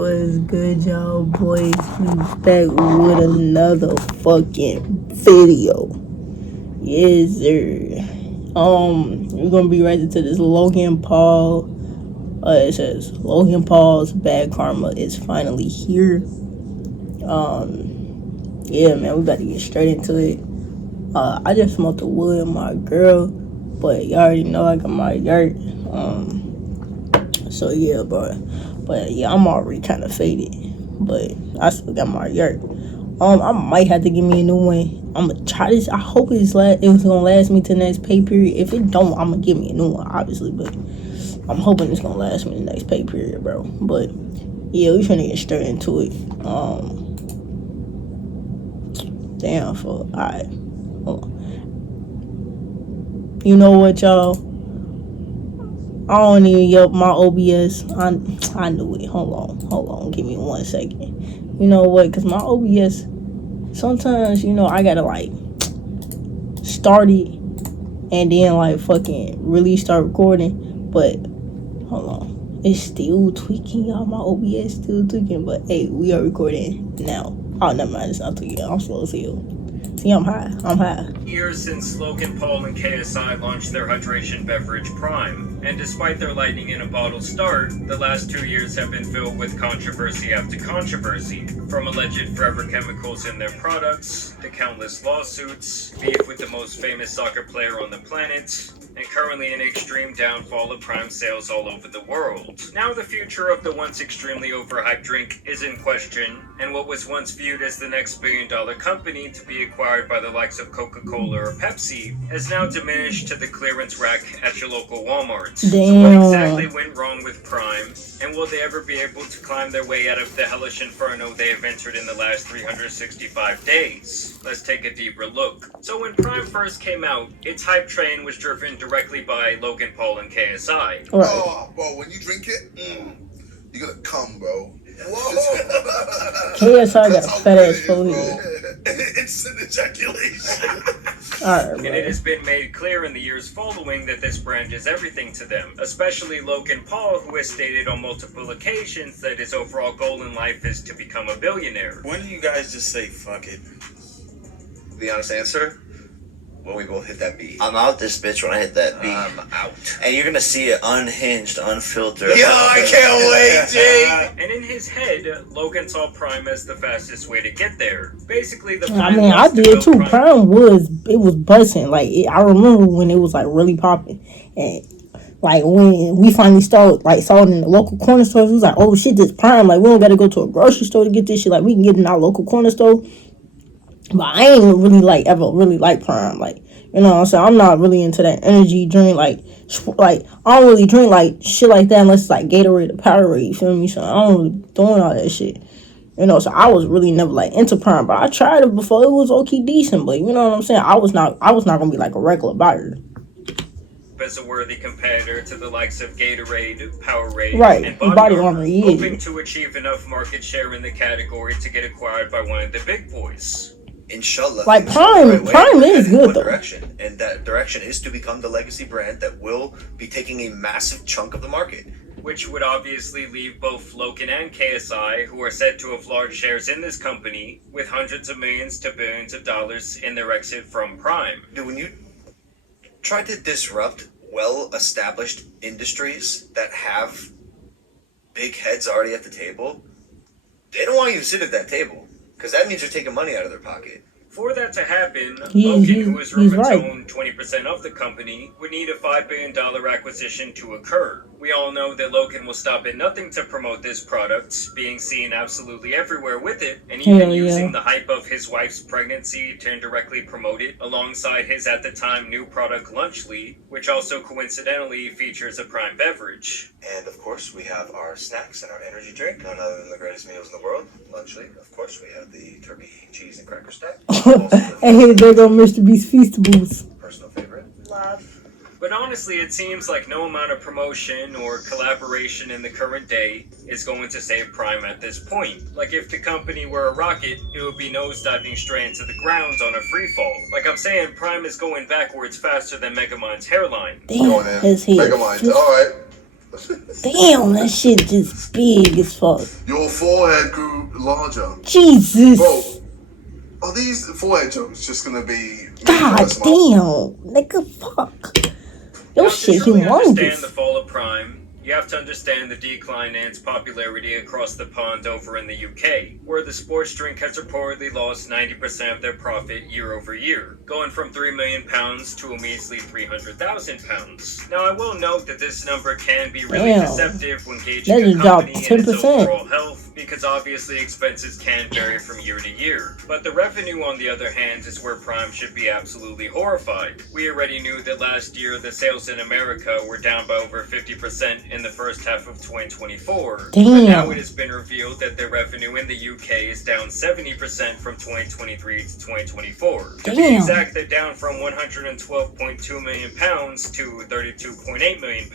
What's good, y'all boys? We back with another fucking video. Yes, sir. We're gonna be right into this Logan Paul. It says Logan Paul's bad karma is finally here. Yeah, man, we about to get straight into it. I just smoked the wood with my girl, but you already know I got my yurt. So yeah, but yeah, I'm already kind of faded, but I still got my yurt. I might have to give me a new one. I'm gonna try this. I hope it was gonna last me to the next pay period. If it don't, I'm gonna give me a new one, obviously. But I'm hoping it's gonna last me the next pay period, bro. But yeah, we finna get straight into it. Damn, for alright. You know what, y'all? I don't even yelp my OBS. I knew it. Hold on. Give me 1 second. You know what? Cause my OBS, sometimes I gotta like start it and then like fucking really start recording. But hold on, it's still tweaking, y'all. My OBS still tweaking. But hey, we are recording now. Oh, never mind. It's not tweaking. I'm slow as hell. See, I'm high. Years since Logan Paul and KSI launched their hydration beverage Prime, and despite their lightning in a bottle start, the last 2 years have been filled with controversy after controversy, from alleged forever chemicals in their products, to countless lawsuits, beef with the most famous soccer player on the planet, and currently an extreme downfall of Prime sales all over the world. Now the future of the once extremely overhyped drink is in question, and what was once viewed as the next billion-dollar company to be acquired by the likes of Coca-Cola or Pepsi has now diminished to the clearance rack at your local Walmart. Damn. So what exactly went wrong with Prime, and will they ever be able to climb their way out of the hellish inferno they have entered in the last 365 days? Let's take a deeper look. So when Prime first came out, its hype train was driven directly by Logan Paul and KSI. Right. Oh, bro, when you drink it, you're gonna come, bro. Whoa. KSI got a fat ass forehead. Instant ejaculation. Alright, And it has been made clear in the years following that this brand is everything to them, especially Logan Paul, who has stated on multiple occasions that his overall goal in life is to become a billionaire. When do you guys just say fuck it? The honest answer? When we both hit that beat. I'm out this bitch when I hit that beat. I'm out. And you're gonna see it unhinged, unfiltered. Yo, I can't wait, G! And in his head, Logan saw Prime as the fastest way to get there. Basically, the I plan mean, I was to did build too. Prime was bussing. Like I remember when it was like really popping, and like when we finally saw it in the local corner stores, it was like, oh shit, this Prime. Like we don't gotta go to a grocery store to get this shit. Like we can get it in our local corner store. But I ain't really ever really like Prime. Like, you know what I'm saying? I'm not really into that energy drink. Like I don't really drink like shit like that unless it's like Gatorade or Powerade. You feel me? So I don't really doing all that shit. You know, so I was really never like into Prime. But I tried it before. It was okay decent. But you know what I'm saying? I was not gonna be like a regular buyer. As a worthy competitor to the likes of Gatorade, Powerade, Right, and Body Armor, yeah. hoping to achieve enough market share in the category to get acquired by one of the big boys. Inshallah. Like things are the Prime right way. is We're heading in good one though. Direction, and that direction is to become the legacy brand that will be taking a massive chunk of the market. Which would obviously leave both Logan and KSI, who are said to have large shares in this company, with hundreds of millions to billions of dollars in their exit from Prime. Dude, when you try to disrupt well-established industries that have big heads already at the table, they don't want you to sit at that table, because that means you're taking money out of their pocket. For that to happen, Logan, who is rumored to own 20% of the company, would need a $5 billion acquisition to occur. We all know that Logan will stop at nothing to promote this product, being seen absolutely everywhere with it, and even using the hype of his wife's pregnancy to indirectly promote it, alongside his at the time new product Lunchly, which also coincidentally features a Prime beverage. And of course, we have our snacks and our energy drink, none other than the greatest meals in the world. Lunchly, of course, we have the turkey, cheese, and cracker stack. Hey, there go Mr. Beast Feastables. Personal favorite. Love. But honestly, it seems like no amount of promotion or collaboration in the current day is going to save Prime at this point. Like if the company were a rocket, it would be nosediving straight into the ground on a free fall. Like I'm saying, Prime is going backwards faster than Megamind's hairline. Damn, his head. Megamind. All right. Damn, that shit just big as fuck. Your forehead grew larger. Jesus. Bro, are these forehead jokes just gonna be... God damn. Nigga, fuck. Your Now, shit to truly understand humongous. the fall of Prime, you have to understand the decline in its popularity across the pond over in the UK, where the sports drink has reportedly lost 90% of their profit year over year, going from £3 million to a measly £300,000. Now, I will note that this number can be really Damn. deceptive when gauging That a just dropped company and its 10%. overall health, because obviously expenses can vary from year to year. But the revenue, on the other hand, is where Prime should be absolutely horrified. We already knew that last year the sales in America were down by over 50% in the first half of 2024. Damn. But now it has been revealed that their revenue in the UK is down 70% from 2023 to 2024. To be Damn. exact, they're down from £112.2 million to £32.8 million.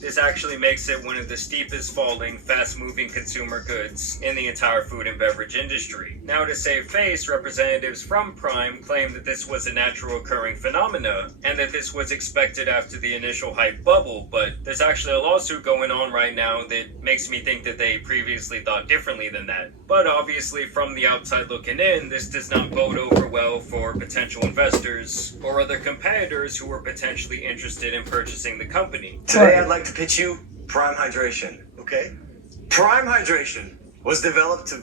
This actually makes it one of the steepest falling, fast-moving consumer goods in the entire food and beverage industry. Now, to save face, representatives from Prime claim that this was a natural occurring phenomena and that this was expected after the initial hype bubble, but there's actually a lawsuit going on right now that makes me think that they previously thought differently than that. But obviously, from the outside looking in, this does not bode over well for potential investors or other competitors who are potentially interested in purchasing the company. Today I'd like to pitch you Prime Hydration, okay? Prime Hydration was developed to...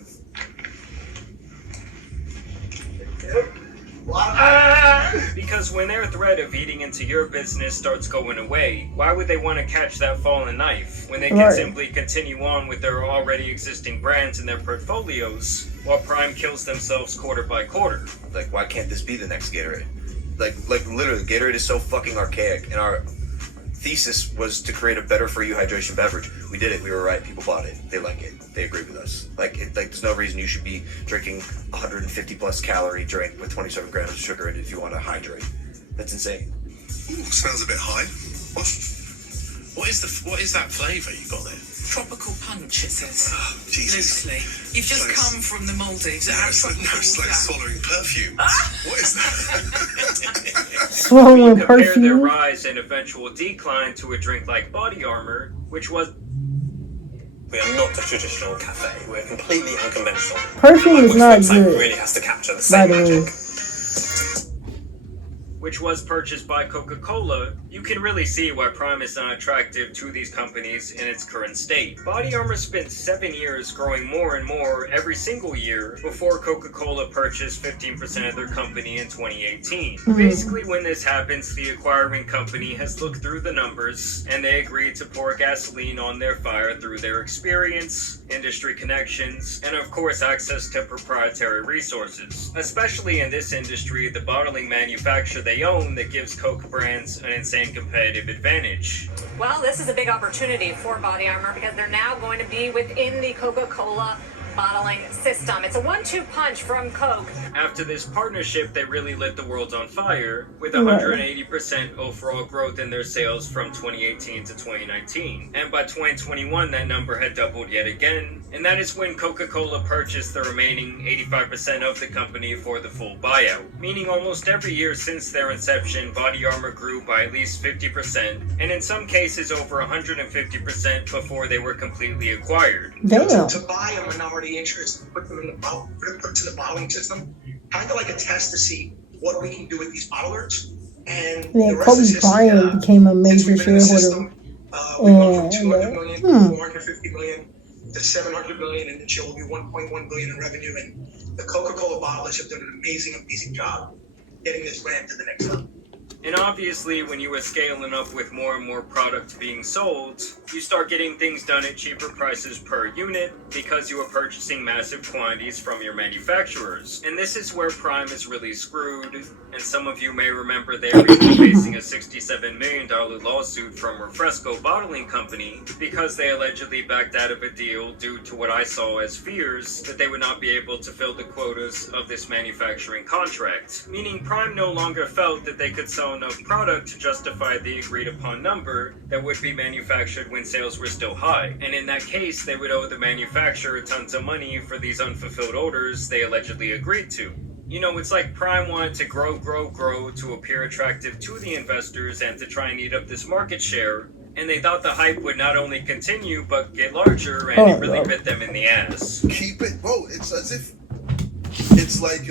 Because when their threat of eating into your business starts going away, why would they want to catch that fallen knife when they can Right. simply continue on with their already existing brands in their portfolios while Prime kills themselves quarter by quarter? Like, why can't this be the next Gatorade? Like literally, Gatorade is so fucking archaic, and our thesis was to create a better for you hydration beverage. We did it. We were right. People bought it. They like it. They agree with us. Like there's no reason you should be drinking 150 plus calorie drink with 27 grams of sugar in it if you want to hydrate. That's insane. Ooh, sounds a bit high. What is that flavour you got there? Tropical punch, it says. Oh, Jesus. Loosely. You've just Nice. come from the Maldives. No, How it's like, tropical was that? swallowing perfume. What is that? Swallowing Compare their perfume. rise and eventual decline to a drink like Body Armor, which was We are not a traditional cafe. We're completely unconventional. Perfume is Which not website good. really has to capture the By same the way. magic. which was purchased by Coca-Cola, you can really see why Prime is not attractive to these companies in its current state. Body Armor spent 7 years growing more and more every single year before Coca-Cola purchased 15% of their company in 2018. Basically, when this happens, the acquiring company has looked through the numbers and they agreed to pour gasoline on their fire through their experience, industry connections, and of course access to proprietary resources. Especially in this industry, the bottling manufacturer they own that gives Coke brands an insane competitive advantage. Well, this is a big opportunity for Body Armor because they're now going to be within the Coca-Cola bottling system. It's a 1-2 punch from Coke. After this partnership, they really lit the world on fire with 180% overall growth in their sales from 2018 to 2019. And by 2021, that number had doubled yet again. And that is when Coca-Cola purchased the remaining 85% of the company for the full buyout. Meaning almost every year since their inception, Body Armor grew by at least 50%, and in some cases over 150% before they were completely acquired. Damn. To buy a minority interest and put them in the put to the bottling system, kind of like a test to see what we can do with these bottlers. And Then the rest Kobe is history. Bryant became a Since major we've been in the shareholder. system, we've gone from And 200 million to 450 million to 700 million, and this year will be 1.1 billion in revenue. And the Coca-Cola bottlers have done an amazing job getting this brand to the next level. And obviously, when you are scaling up with more and more product being sold, you start getting things done at cheaper prices per unit because you are purchasing massive quantities from your manufacturers. And this is where Prime is really screwed. And some of you may remember they are even facing a $67 million lawsuit from Refresco Bottling Company because they allegedly backed out of a deal due to what I saw as fears that they would not be able to fill the quotas of this manufacturing contract. Meaning Prime no longer felt that they could sell enough product to justify the agreed upon number that would be manufactured when sales were still high. And in that case, they would owe the manufacturer tons of money for these unfulfilled orders they allegedly agreed to. You know, it's like Prime wanted to grow to appear attractive to the investors and to try and eat up this market share. And they thought the hype would not only continue, but get larger, and it really bit them in the ass. Keep it, bro. It's as if it's like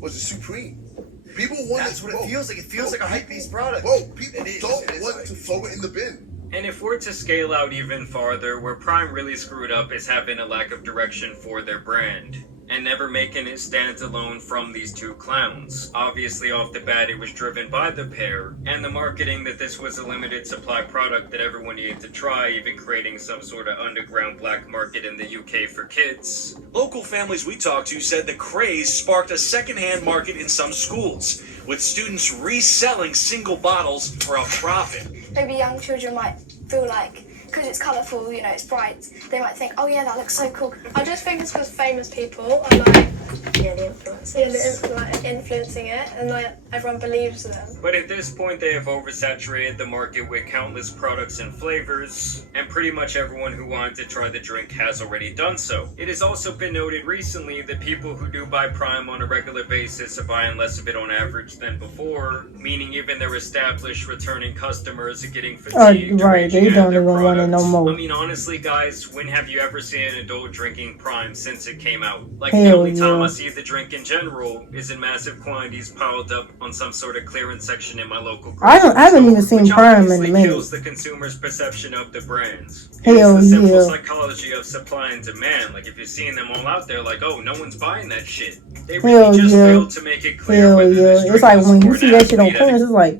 was it Supreme? People want That's what it feels like. It feels like a hype-beast product. Bro, people don't want to throw it in the bin. And if we're to scale out even farther, where Prime really screwed up is having a lack of direction for their brand, and never making it stand alone from these two clowns. Obviously, off the bat, it was driven by the pair, and the marketing that this was a limited supply product that everyone needed to try, even creating some sort of underground black market in the UK for kids. Local families we talked to said the craze sparked a secondhand market in some schools, with students reselling single bottles for a profit. Maybe young children might feel like, because it's colourful, you know, it's bright, they might think, oh yeah, that looks so cool. I just think it's because famous people are like, yeah, the influencers. Like influencing it, and like everyone believes them. But at this point, they have oversaturated the market with countless products and flavors, and pretty much everyone who wanted to try the drink has already done so. It has also been noted recently that people who do buy Prime on a regular basis are buying less of it on average than before, meaning even their established returning customers are getting fatigued. Right, they don't even want it no more. I mean, honestly, guys, when have you ever seen an adult drinking Prime since it came out? Like, Hell the only yeah. time I see the drink in general is in massive quantities piled up on some sort of clearance section in my local grocery I haven't store, even seen which Prime in a obviously minute. kills the consumer's perception of the brands. Hell It's the simple yeah. psychology of supply and demand. Like, if you're seeing them all out there, like, oh, no one's buying that shit. They really Hell just yeah. failed to make it clear Hell whether this yeah. drink It's like was when you for see an that shit on athlete at clearance, it's like,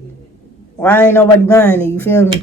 why ain't nobody buying it? You feel me?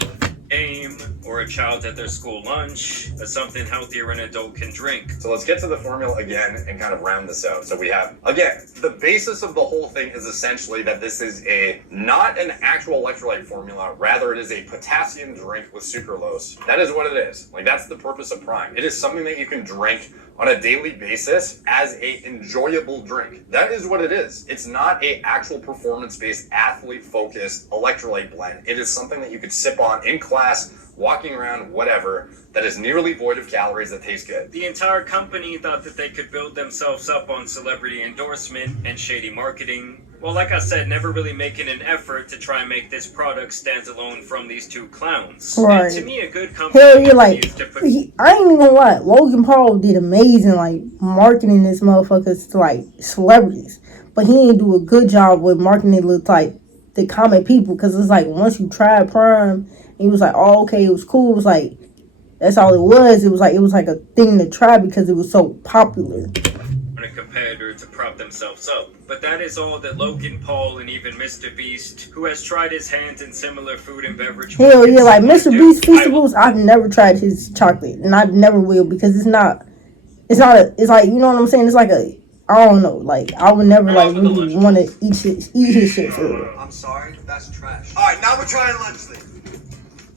game, or a child at their school lunch, as something healthier an adult can drink. So let's get to the formula again and kind of round this out. So we have, again, the basis of the whole thing is essentially that this is not an actual electrolyte formula, rather it is a potassium drink with sucralose. That is what it is. Like, that's the purpose of Prime. It is something that you can drink on a daily basis as a enjoyable drink. That is what it is. It's not a actual performance-based, athlete-focused electrolyte blend. It is something that you could sip on in class, walking around, whatever, that is nearly void of calories that tastes good. The entire company thought that they could build themselves up on celebrity endorsement and shady marketing. Well, like I said, never really making an effort to try and make this product stand alone from these two clowns. Right. And to me, a good company Hell yeah, like, needs to put... I ain't even gonna lie, Logan Paul did amazing, like, marketing this motherfuckers to, like, celebrities. But he didn't do a good job with marketing it to, like, the common people, because it's like, once you tried Prime, he was like, oh, okay, it was cool, it was like, that's all it was. It was like a thing to try because it was so popular. A competitor to prop themselves up. But that is all that Logan Paul and even Mr. Beast, who has tried his hands in similar food and beverage Hell yeah, like markets, Mr. Beast Feastables, I've never tried his chocolate, and I never will, because it's like, you know what I'm saying? It's like I don't know, like, I would never, like, really want to eat his shit for real. I'm sorry, that's trash. Alright, now we're trying lunch leaf.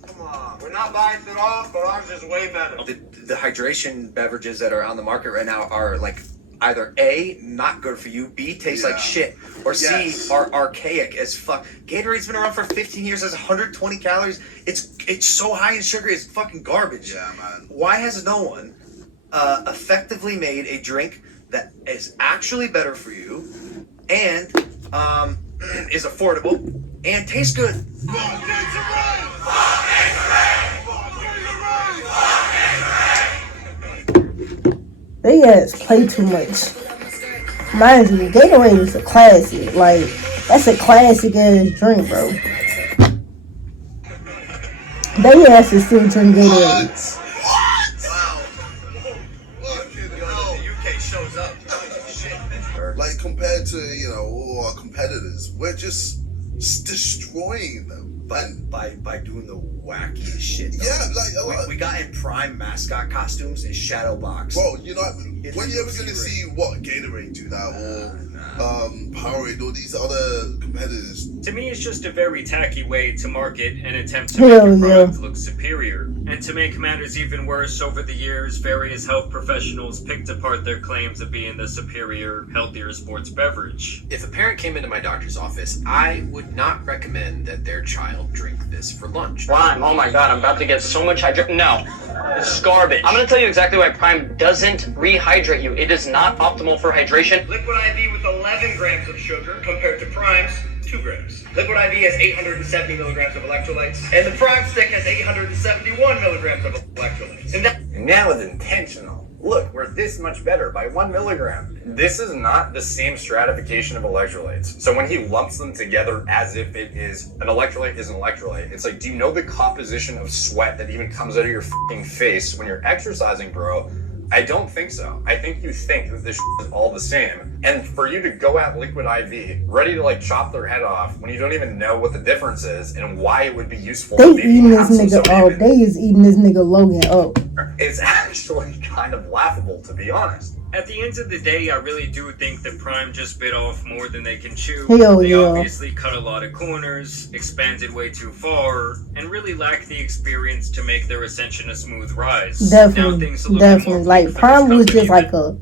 Come on, we're not biased at all, but ours is way better. The hydration beverages that are on the market right now are like either A, not good for you, B, taste like shit, or C, are archaic as fuck. Gatorade's been around for 15 years, has 120 calories. It's so high in sugar, it's fucking garbage. Yeah, man. Why has no one effectively made a drink that is actually better for you and is affordable and tastes good? They ass play too much. Mind you, Gatorade is a classic. Like, that's a classic ass drink, bro. They ass is still drink Gatorade. Like, compared to, all our competitors, we're just destroying them. By doing the wackiest shit. Though. Yeah, like we got in Prime mascot costumes in Shadowbox. When you ever gonna see what Gatorade do that, or Powerade, or these other competitors? To me, it's just a very tacky way to market and attempt to make a product look superior. And to make matters even worse, over the years, various health professionals picked apart their claims of being the superior, healthier sports beverage. If a parent came into my doctor's office, I would not recommend that their child drink this for lunch. Prime, oh my god, I'm about to get so much hydration. No, it's garbage. I'm gonna tell you exactly why Prime doesn't rehydrate you. It is not optimal for hydration. Liquid IV with 11 grams of sugar compared to Prime's 2 grams. Liquid IV has 870 milligrams of electrolytes, and the Prime Stick has 871 milligrams of electrolytes. And now it's intentional. Look, we're this much better by 1 milligram. This is not the same stratification of electrolytes. So when he lumps them together as if it is an electrolyte is an electrolyte, it's like, do you know the composition of sweat that even comes out of your fucking face when you're exercising, bro? I don't think so. I think you think that this shit is all the same. And for you to go at Liquid IV, ready to like chop their head off when you don't even know what the difference is and why it would be useful They to maybe eating have this some nigga sodium all in day is eating this nigga Logan up. It's actually kind of laughable, to be honest. At the end of the day, I really do think that Prime just bit off more than they can chew. Hell They yeah. obviously cut a lot of corners, expanded way too far, and really lacked the experience to make their ascension a smooth rise. Now Definitely, things are looking definitely. more Like bleak for Prime this was company, just like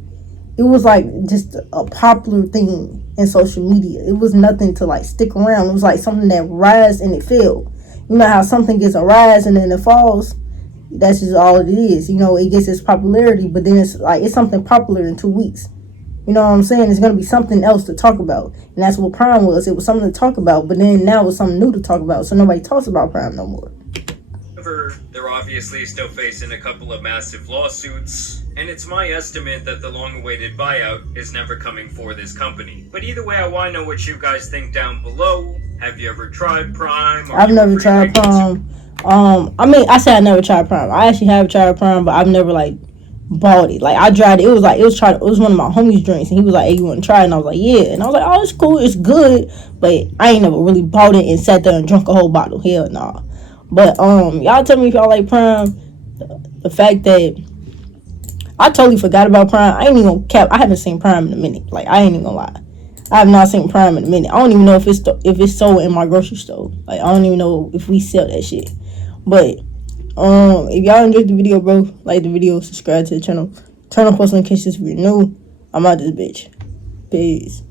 it was like just a popular thing in social media. It was nothing to like stick around. It was like something that rise and it fell. You know how something gets a rise and then it falls? That's just all it is. You know, it gets its popularity, but then it's like it's something popular in 2 weeks. You know what I'm saying? It's gonna be something else to talk about, and that's what Prime was. It was something to talk about, but then now it's something new to talk about. So nobody talks about Prime no more. However, they're obviously still facing a couple of massive lawsuits, and it's my estimate that the long-awaited buyout is never coming for this company. But either way, I want to know what you guys think down below. Have you ever tried Prime? I've never tried Prime. I mean, I say I never tried Prime. I actually have tried Prime, but I've never like bought it. Like I tried it. It was one of my homies' drinks, and he was like, "Hey, you want to try it?" And I was like, "Yeah." And I was like, "Oh, it's cool. It's good." But I ain't never really bought it and sat there and drunk a whole bottle. Hell nah. But y'all tell me if y'all like Prime. The fact that I totally forgot about Prime. I ain't even gonna cap. I haven't seen Prime in a minute. Like I ain't even gonna lie. I have not seen Prime in a minute. I don't even know if it's sold in my grocery store. Like I don't even know if we sell that shit. But if y'all enjoyed the video, bro, like the video, subscribe to the channel, turn on post notifications if you're new. I'm out this bitch. Peace.